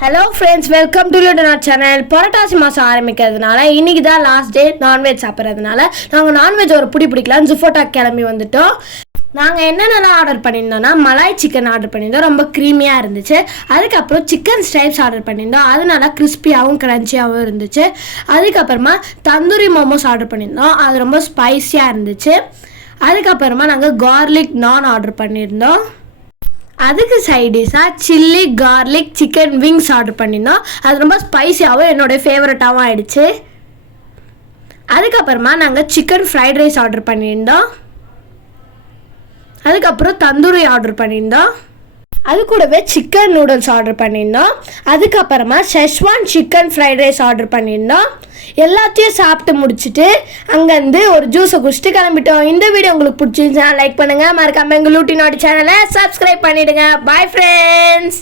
Hello friends welcome to லிட்டர் channel புரட்டாசி மாதம் ஆரம்பிக்கிறதுனால இன்னைக்கு தான் லாஸ்ட் டே நான்வெஜ் சாப்பிட்றதுனால நாங்கள் நான்வெஜ் ஒரு பிடி பிடிக்கலாம் ஜுஃபோட்டா கிளம்பி வந்துட்டோம். நாங்கள் என்னென்னலாம் ஆர்டர் பண்ணியிருந்தோம்னா மலாய் சிக்கன் ஆர்டர் பண்ணியிருந்தோம். ரொம்ப க்ரீமியாக இருந்துச்சு. அதுக்கப்புறம் சிக்கன் ஸ்டைப்ஸ் ஆர்டர் பண்ணியிருந்தோம். அதனால கிறிஸ்பியாகவும் க்ரன்ச்சியாகவும் இருந்துச்சு. அதுக்கப்புறமா தந்தூரி மோமோஸ் ஆர்டர் பண்ணியிருந்தோம். அது ரொம்ப ஸ்பைஸியாக இருந்துச்சு. அதுக்கப்புறமா நாங்கள் கார்லிக் நான் ஆர்டர் பண்ணியிருந்தோம். அதுக்கு சைடிஷாக chilli garlic chicken wings order பண்ணியிருந்தோம் அது ரொம்ப ஸ்பைசியாகவும் என்னோடய ஃபேவரட்டாகவும் ஆயிடுச்சு. அதுக்கப்புறமா நாங்கள் சிக்கன் ஃப்ரைட் ரைஸ் ஆர்டர் பண்ணியிருந்தோம். அதுக்கப்புறம் தந்தூரி ஆர்டர் பண்ணியிருந்தோம். அது கூடவே சிக்கன் நூடுல்ஸ் ஆர்டர் பண்ணியிருந்தோம். அதுக்கப்புறமா schezwan chicken fried rice order பண்ணியிருந்தோம். எல்லாத்தையும் சாப்பிட்டு முடிச்சுட்டு அங்கேருந்து ஒரு ஜூஸை குடிச்சிட்டு கிளம்பிட்டோம். இந்த வீடியோ உங்களுக்கு பிடிச்சிருந்துச்சா லைக் பண்ணுங்கள் மறக்காமல் எங்கள் லூட்டி நாட்டு சேனலை சப்ஸ்கிரைப் பண்ணிவிடுங்க பாய் ஃப்ரெண்ட்ஸ்